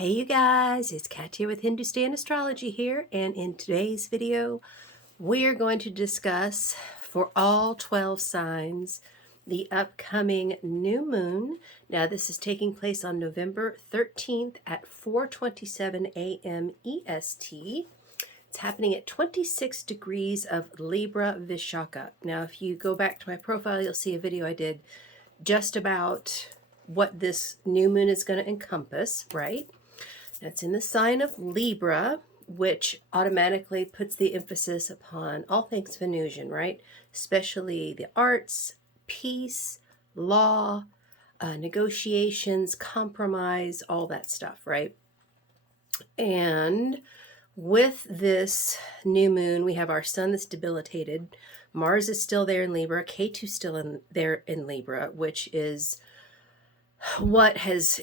Hey you guys, it's Katya with Hindustan Astrology here, and in today's video we are going to discuss for all 12 signs the upcoming new moon. Now this is taking place on November 13th at 4:27 a.m. EST. It's happening at 26 degrees of Libra Vishaka. Now if you go back to my profile, you'll see a video I did just about what this new moon is going to encompass, right? That's in the sign of Libra, which automatically puts the emphasis upon all things Venusian, right? Especially the arts, peace, law, negotiations, compromise, all that stuff, right? And with this new moon, we have our sun that's debilitated. Mars is still there in Libra. K2 still there in Libra, which is what has,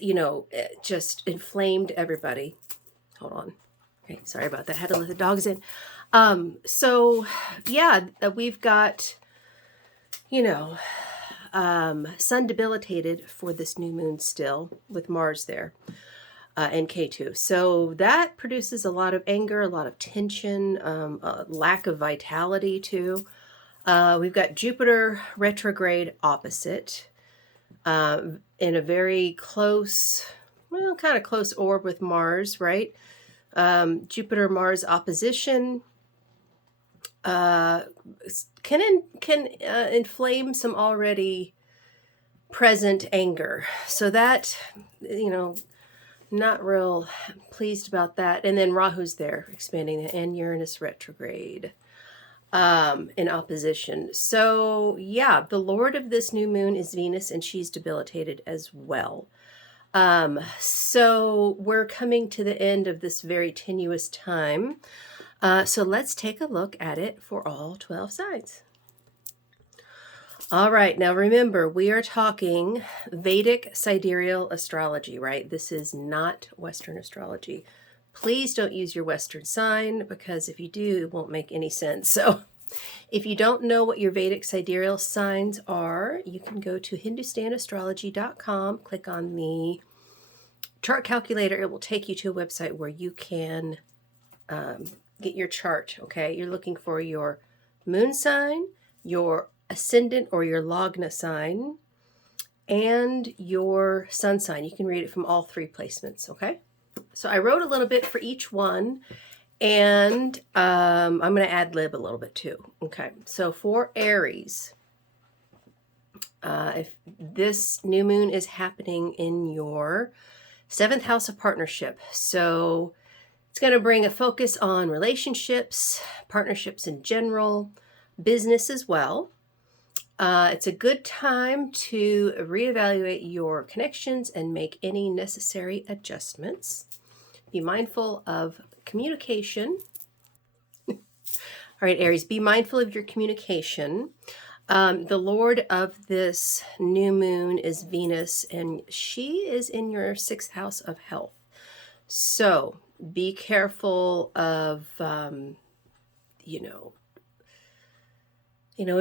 just inflamed everybody. Hold on. Okay, sorry about that. I had to let the dogs in. So yeah, we've got, sun debilitated for this new moon still with Mars there and K2. So that produces a lot of anger, a lot of tension, a lack of vitality too. We've got Jupiter retrograde opposite. In a very close, kind of close orb with Mars, right? Jupiter-Mars opposition can inflame some already present anger. So that, not real pleased about that. And then Rahu's there, expanding, and Uranus retrograde in opposition. So yeah, the lord of this new moon is Venus, and she's debilitated as well. So we're coming to the end of this very tenuous time. So let's take a look at it for all 12 signs. All right, now remember, we are talking Vedic sidereal astrology, right? This is not Western astrology. Please don't use your Western sign, because if you do, it won't make any sense. So if you don't know what your Vedic sidereal signs are, you can go to hindustanastrology.com, click on the chart calculator. It will take you to a website where you can get your chart, okay? You're looking for your moon sign, your ascendant or your lagna sign, and your sun sign. You can read it from all three placements, okay? So I wrote a little bit for each one, and I'm going to ad lib a little bit too. Okay, so for Aries, if this new moon is happening in your 7th house of partnership, so it's going to bring a focus on relationships, partnerships in general, business as well. It's a good time to reevaluate your connections and make any necessary adjustments. Be mindful of communication. All right, Aries, be mindful of your communication. The lord of this new moon is Venus, and she is in your 6th house of health. So be careful of, when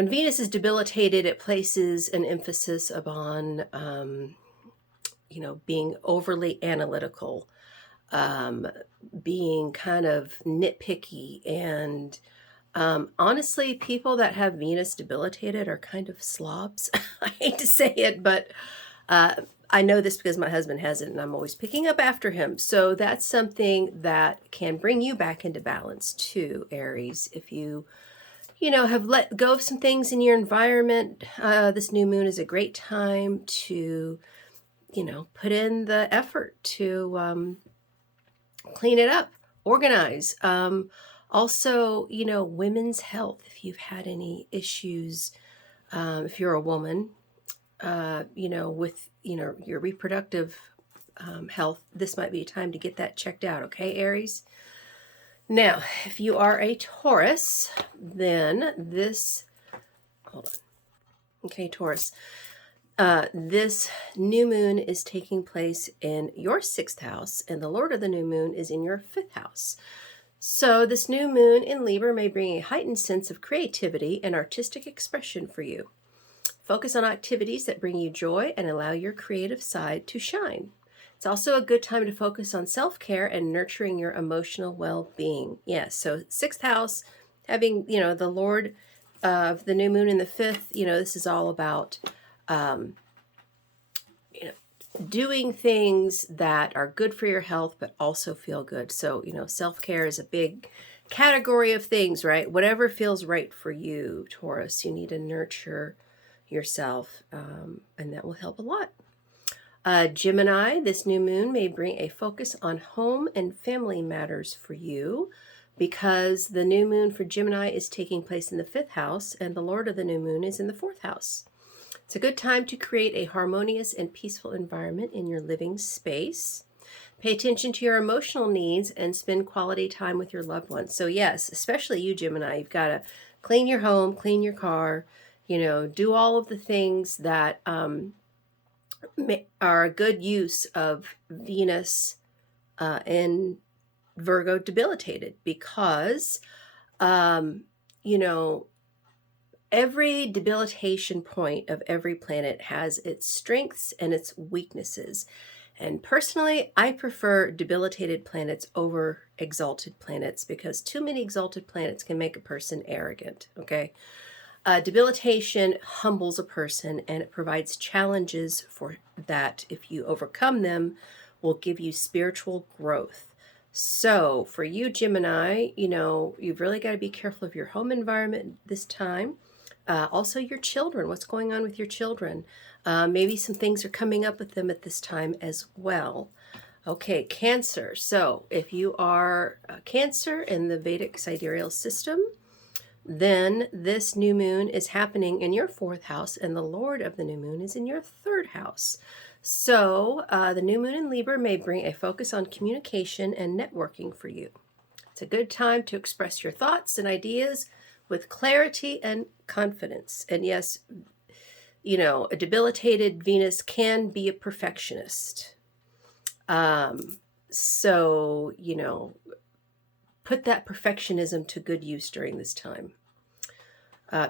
Venus is debilitated, it places an emphasis upon, being overly analytical, being kind of nitpicky, and honestly, people that have Venus debilitated are kind of slobs. I hate to say it, but I know this because my husband has it, and I'm always picking up after him. So that's something that can bring you back into balance too, Aries. If you, have let go of some things in your environment, this new moon is a great time to, put in the effort to clean it up, organize. Also, women's health. If you've had any issues, if you're a woman, with, your reproductive health, this might be a time to get that checked out. Okay, Aries? Now, if you are a Taurus, then hold on. Okay, Taurus. This new moon is taking place in your 6th house, and the lord of the new moon is in your 5th house. So this new moon in Libra may bring a heightened sense of creativity and artistic expression for you. Focus on activities that bring you joy and allow your creative side to shine. It's also a good time to focus on self-care and nurturing your emotional well-being. Yes, so sixth house, having, the Lord of the new moon in the fifth, this is all about um, you know, doing things that are good for your health, but also feel good. So, self-care is a big category of things, right? Whatever feels right for you, Taurus, you need to nurture yourself, and that will help a lot. Gemini, this new moon may bring a focus on home and family matters for you because the new moon for Gemini is taking place in the fifth house and the Lord of the new moon is in the fourth house. It's a good time to create a harmonious and peaceful environment in your living space. Pay attention to your emotional needs and spend quality time with your loved ones. So, yes, especially you, Gemini, you've got to clean your home, clean your car, do all of the things that are a good use of Venus in Virgo debilitated because, you know, every debilitation point of every planet has its strengths and its weaknesses. And personally, I prefer debilitated planets over exalted planets because too many exalted planets can make a person arrogant, okay? Debilitation humbles a person and it provides challenges for that, if you overcome them, will give you spiritual growth. So for you, Gemini, you've really got to be careful of your home environment this time. Also, your children, what's going on with your children? Maybe some things are coming up with them at this time as well. Okay, Cancer. So if you are Cancer in the Vedic sidereal system, then this new moon is happening in your fourth house, and the Lord of the new moon is in your third house. So the new moon in Libra may bring a focus on communication and networking for you. It's a good time to express your thoughts and ideas with clarity and confidence. And yes, a debilitated Venus can be a perfectionist. So, put that perfectionism to good use during this time.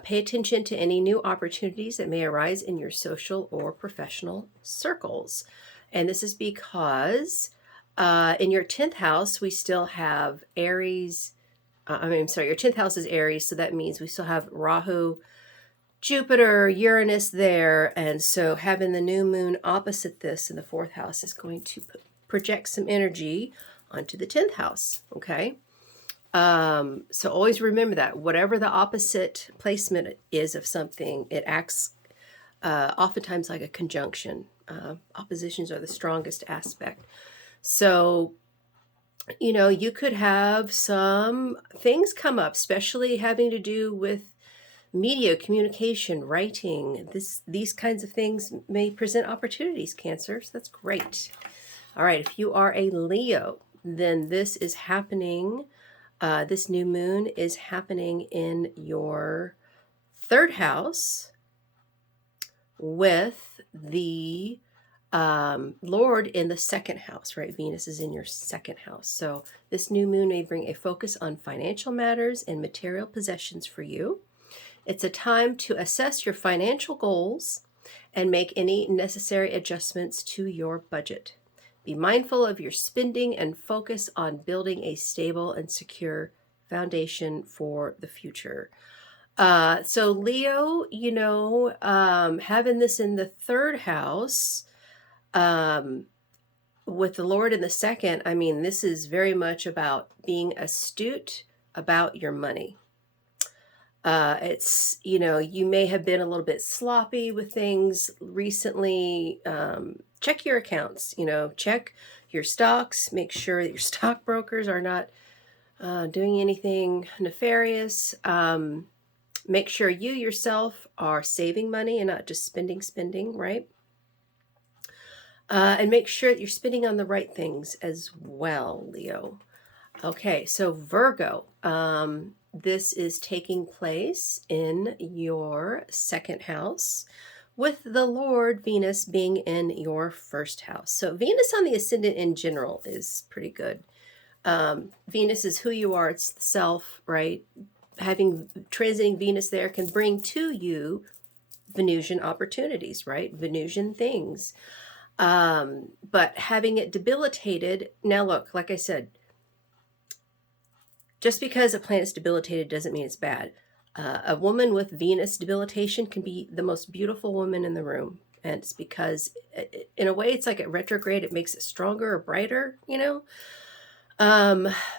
Pay attention to any new opportunities that may arise in your social or professional circles. And this is because in your 10th house, we still have Aries. Your 10th house is Aries, so that means we still have Rahu, Jupiter, Uranus there. And so having the new moon opposite this in the fourth house is going to project some energy onto the 10th house, okay? So always remember that whatever the opposite placement is of something, it acts oftentimes like a conjunction. Oppositions are the strongest aspect. So, you could have some things come up, especially having to do with media, communication, writing. These kinds of things may present opportunities, Cancer. So that's great. All right, if you are a Leo, then this is happening. This new moon is happening in your third house with the Lord in the second house, right? Venus is in your second house. So this new moon may bring a focus on financial matters and material possessions for you. It's a time to assess your financial goals and make any necessary adjustments to your budget. Be mindful of your spending and focus on building a stable and secure foundation for the future. So Leo, having this in the third house, with the Lord in the second, this is very much about being astute about your money. It's, you may have been a little bit sloppy with things recently. Check your accounts, check your stocks, make sure that your stockbrokers are not doing anything nefarious. Make sure you yourself are saving money and not just spending, right? And make sure that you're spending on the right things as well, Leo. Okay, so Virgo, this is taking place in your second house with the Lord Venus being in your first house. So Venus on the ascendant in general is pretty good. Venus is who you are, it's the self, right? Transiting Venus there can bring to you Venusian opportunities, right? Venusian things. But having it debilitated, now look, like I said, just because a planet's debilitated doesn't mean it's bad. A woman with Venus debilitation can be the most beautiful woman in the room. And it's because, in a way, it's like a retrograde. It makes it stronger or brighter, you know?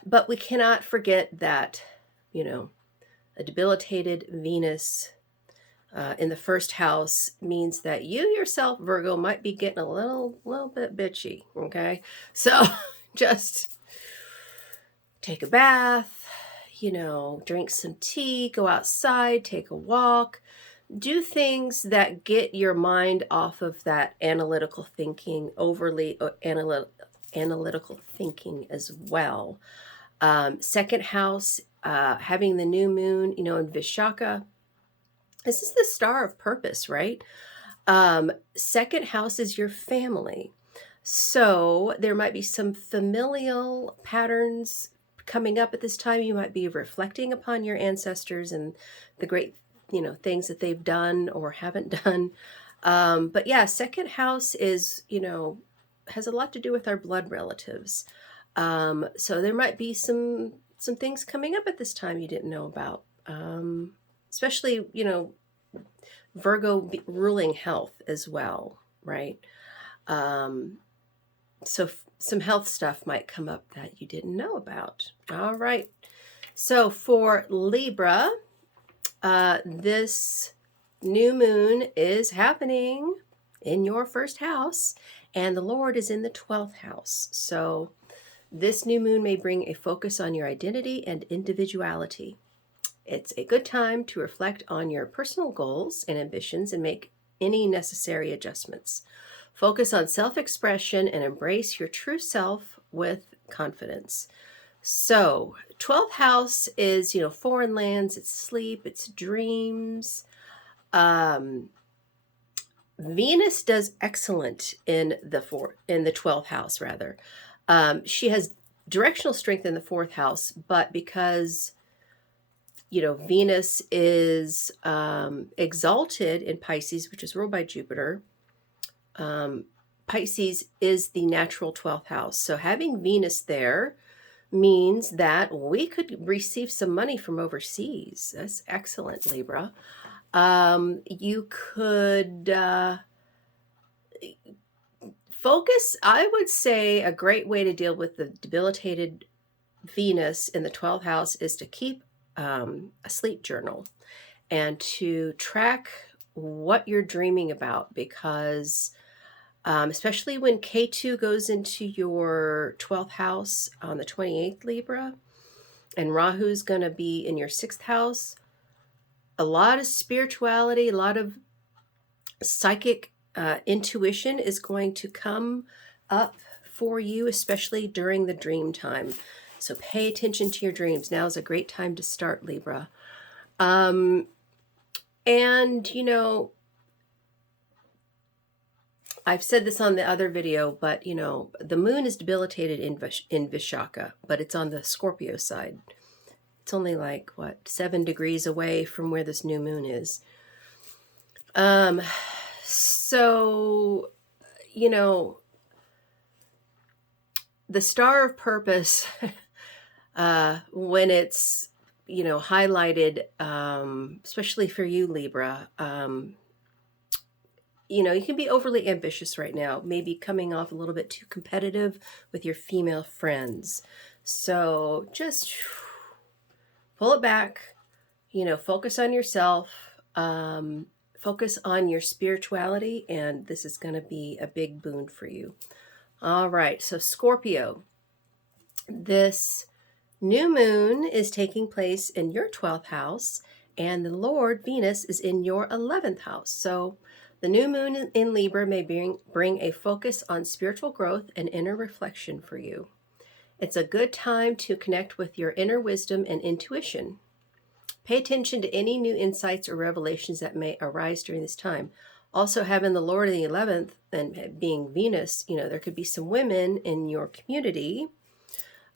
But we cannot forget that, you know, a debilitated Venus in the first house means that you yourself, Virgo, might be getting a little bit bitchy, okay? So just take a bath, you know, drink some tea, go outside, take a walk, do things that get your mind off of that analytical thinking, overly analytical thinking as well. Second house, having the new moon, you know, in Vishaka. This is the star of purpose, right? Second house is your family. So there might be some familial patterns coming up at this time. You might be reflecting upon your ancestors and the great, you know, things that they've done or haven't done. But yeah, second house is, you know, has a lot to do with our blood relatives. So there might be some things coming up at this time you didn't know about. Especially, you know, Virgo ruling health as well, right? So some health stuff might come up that you didn't know about. All right. So for Libra, this new moon is happening in your first house, and the Lord is in the 12th house. So this new moon may bring a focus on your identity and individuality. It's a good time to reflect on your personal goals and ambitions and make any necessary adjustments. Focus on self-expression and embrace your true self with confidence. So, 12th house is, you know, foreign lands, it's sleep, it's dreams. Venus does excellent in the 12th house rather. She has directional strength in the 4th house, but because, you know, Venus is exalted in Pisces, which is ruled by Jupiter. Pisces is the natural 12th house. So having Venus there means that we could receive some money from overseas. That's excellent, Libra. You could focus, I would say a great way to deal with the debilitated Venus in the 12th house is to keep a sleep journal and to track what you're dreaming about, because especially when K2 goes into your 12th house on the 28th, Libra, and Rahu's going to be in your 6th house, a lot of spirituality, a lot of psychic intuition is going to come up for you, especially during the dream time. So pay attention to your dreams. Now is a great time to start, Libra. And, you know, I've said this on the other video, but, you know, the moon is debilitated in Vishaka, but it's on the Scorpio side. It's only like, what, 7 degrees away from where this new moon is. So, you know, the star of purpose, when it's, you know, highlighted, especially for you, Libra, you know, you can be overly ambitious right now, maybe coming off a little bit too competitive with your female friends. So just pull it back, you know, focus on yourself, focus on your spirituality, and this is going to be a big boon for you. All right, so Scorpio, this new moon is taking place in your 12th house, and the Lord Venus is in your 11th house. So the new moon in Libra may bring a focus on spiritual growth and inner reflection for you. It's a good time to connect with your inner wisdom and intuition. Pay attention to any new insights or revelations that may arise during this time. Also, having the Lord in the 11th and being Venus, you know, there could be some women in your community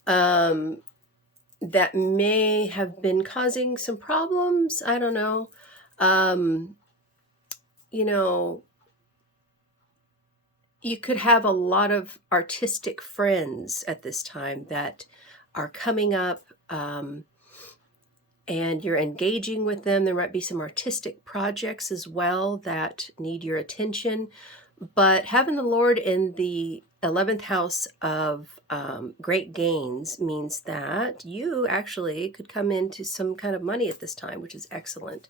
that may have been causing some problems. I don't know. You know, You could have a lot of artistic friends at this time that are coming up, and you're engaging with them. There might be some artistic projects as well that need your attention. But having the Lord in the 11th house of great gains means that you actually could come into some kind of money at this time, which is excellent.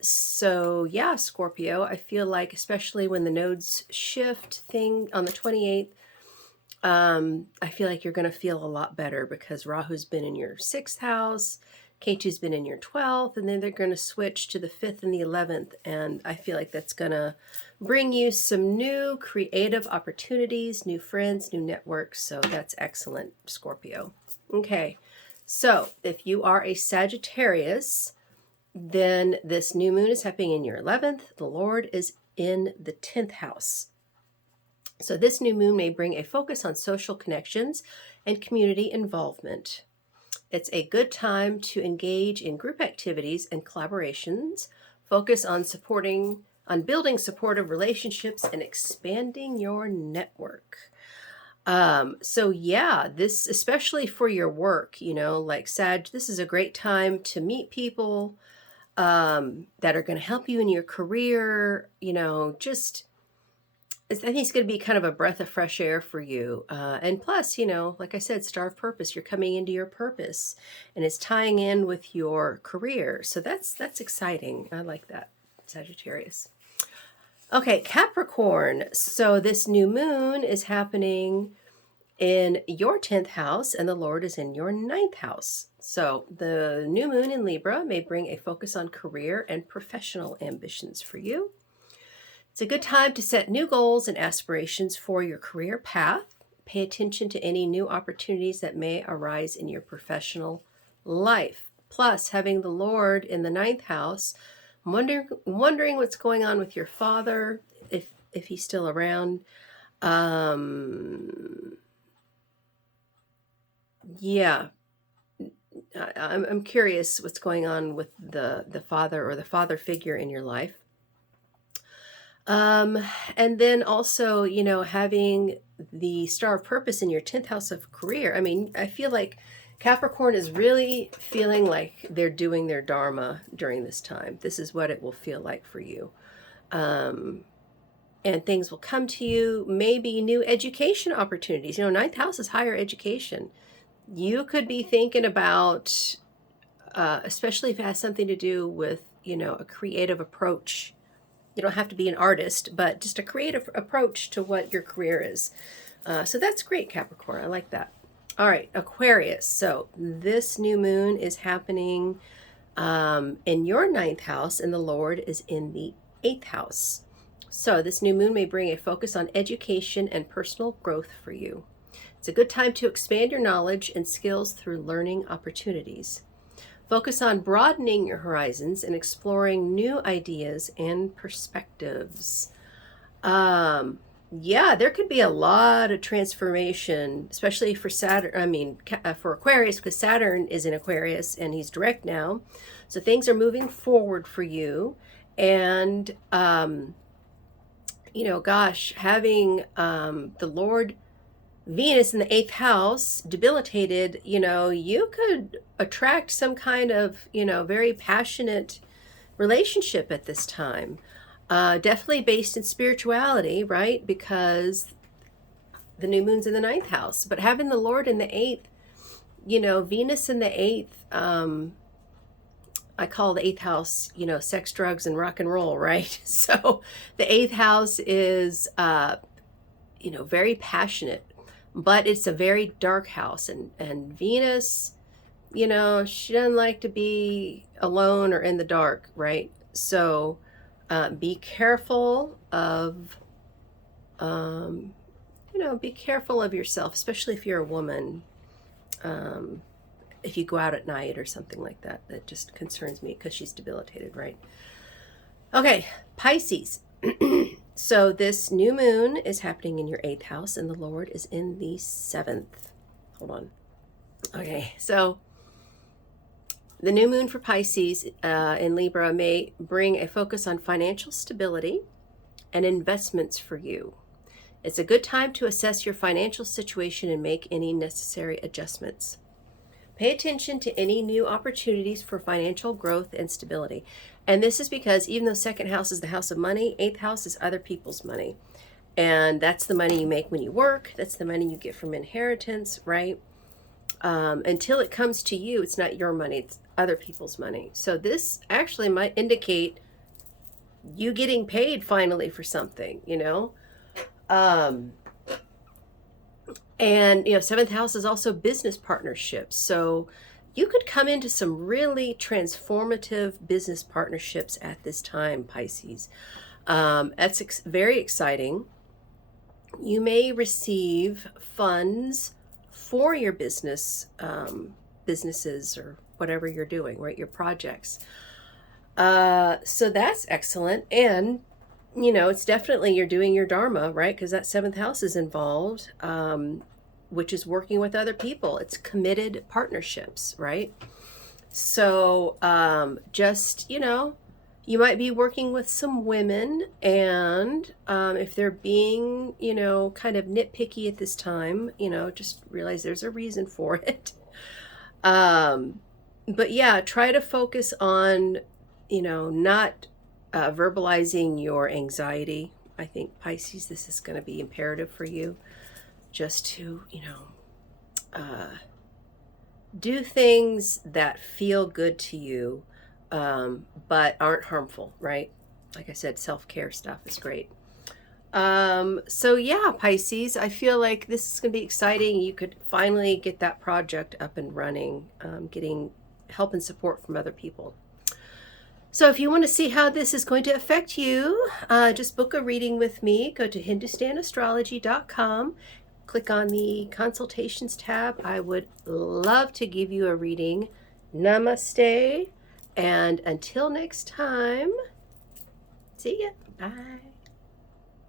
So yeah, Scorpio, I feel like, especially when the nodes shift thing on the 28th, I feel like you're going to feel a lot better because Rahu's been in your 6th house, Ketu's been in your 12th, and then they're going to switch to the 5th and the 11th. And I feel like that's going to bring you some new creative opportunities, new friends, new networks. So that's excellent, Scorpio. Okay, so if you are a Sagittarius, then this new moon is happening in your 11th. The Lord is in the 10th house. So this new moon may bring a focus on social connections and community involvement. It's a good time to engage in group activities and collaborations. Focus on building supportive relationships and expanding your network. So yeah, this, especially for your work, like Sag, this is a great time to meet people that are going to help you in your career. I think it's going to be kind of a breath of fresh air for you. And plus, like I said, star of purpose, you're coming into your purpose and it's tying in with your career. So that's exciting. I like that, Sagittarius. Okay, Capricorn. So this new moon is happening in your 10th house and the Lord is in your 9th house. So the new moon in Libra may bring a focus on career and professional ambitions for you. It's a good time to set new goals and aspirations for your career path. Pay attention to any new opportunities that may arise in your professional life. Plus, having the Lord in the 9th house, wondering what's going on with your father, if he's still around. Yeah, I'm curious what's going on with the father or the father figure in your life. And then also, having the star of purpose in your 10th house of career. I mean, I feel like Capricorn is really feeling like they're doing their dharma during this time. This is what it will feel like for you. And things will come to you, maybe new education opportunities. 9th house is higher education. You could be thinking about, especially if it has something to do with, a creative approach. You don't have to be an artist, but just a creative approach to what your career is. So that's great, Capricorn. I like that. All right, Aquarius. So this new moon is happening in your 9th house, and the Lord is in the 8th house. So this new moon may bring a focus on education and personal growth for you. It's a good time to expand your knowledge and skills through learning opportunities. Focus on broadening your horizons and exploring new ideas and perspectives. Yeah, there could be a lot of transformation, especially for Saturn. For Aquarius, because Saturn is in Aquarius and he's direct now. So things are moving forward for you. And, having the Lord Venus in the 8th house debilitated, you could attract some kind of, very passionate relationship at this time. Definitely based in spirituality, right? Because the new moon's in the 9th house. But having the Lord in the 8th, Venus in the 8th, I call the 8th house, sex, drugs, and rock and roll, right? So the 8th house is, very passionate. But it's a very dark house, and Venus, she doesn't like to be alone or in the dark, right? So be careful of, be careful of yourself, especially if you're a woman. If you go out at night or something like that, that just concerns me because she's debilitated, right? Okay, Pisces. So this new moon is happening in your 8th house and the Lord is in the 7th. Hold on. Okay, so the new moon for Pisces in Libra may bring a focus on financial stability and investments for you. It's a good time to assess your financial situation and make any necessary adjustments. Pay attention to any new opportunities for financial growth and stability. And this is because even though second house is the house of money, eighth house is other people's money. And that's the money you make when you work. That's the money you get from inheritance, right? Until it comes to you, it's not your money, it's other people's money. So this actually might indicate you getting paid finally for something, you know? And, seventh house is also business partnerships. So you could come into some really transformative business partnerships at this time, Pisces. That's very exciting. You may receive funds for your businesses or whatever you're doing, right? Your projects. So that's excellent. And it's definitely you're doing your dharma, right? Because that seventh house is involved, which is working with other people. It's committed partnerships, right? So just, you might be working with some women, and if they're being, kind of nitpicky at this time, just realize there's a reason for it. But yeah, try to focus on, not verbalizing your anxiety. I think, Pisces, this is going to be imperative for you just to, do things that feel good to you, but aren't harmful, right? Like I said, self-care stuff is great. So yeah, Pisces, I feel like this is going to be exciting. You could finally get that project up and running, getting help and support from other people. So if you want to see how this is going to affect you, just book a reading with me. Go to hindustanastrology.com. Click on the consultations tab. I would love to give you a reading. Namaste. And until next time, see ya. Bye.